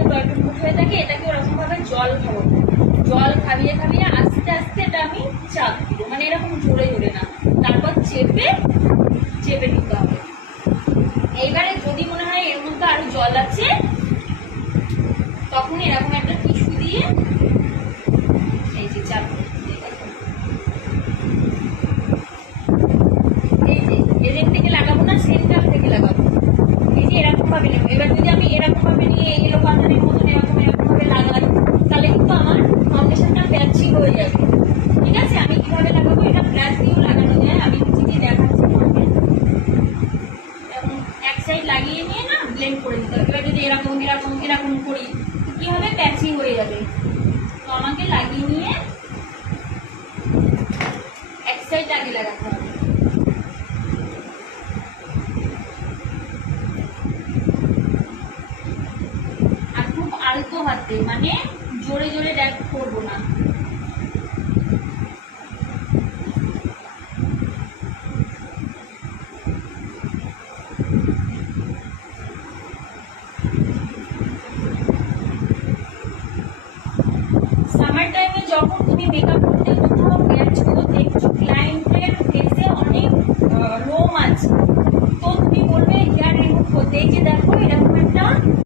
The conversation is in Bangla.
মধ্যে টয়টুট মুখ হয়ে থাকে, এটাকে ওরকম ভাবে জল খাবো, জল খাবিয়ে খাবিয়ে আস্তে আস্তে এটা আমি চাপ দিব, মানে এরকম জোরে জোরে না, তারপর চেপে চেপে নিতে হবে। এইবারে যদি মনে হয় এর মধ্যে আরো জল আছে, তখন এরকম একটা টিস্যু দিয়ে এই যে চাপ, এই যে এদের থেকে লাগাবো না, সেন্টার থেকে লাগাবো। এই যে এরকম ভাবে নেবো। এবার যদি আমি এরকম ভাবে নিয়ে এগুলো পাতানের মতন এরকম এরকম ভাবে লাগাই, তাহলে কিন্তু আমার ফাউন্ডেশনটা প্যাচি হয়ে যাবে। ঠিক আছে, আমি কিভাবে লাগাবো, এটা ব্রাশ দিয়েও লাগানো যায়, আমি নিজেকে দেখাচ্ছি। এরকম এক সাইড লাগিয়ে নিয়ে না ব্লেন্ড করে দিতে হবে। এবার যদি এরকম এরকম এরকম করি, কি হবে, প্যাচি হয়ে যাবে। তো আমাকে লাগিয়ে নিয়ে এক সাইড আগে লাগাতে হবে। আর খুব আলতো হাতে, মানে জোরে জোরে ড্যাপ করবো না। সামার টাইমে যখন তুমি মেকআপ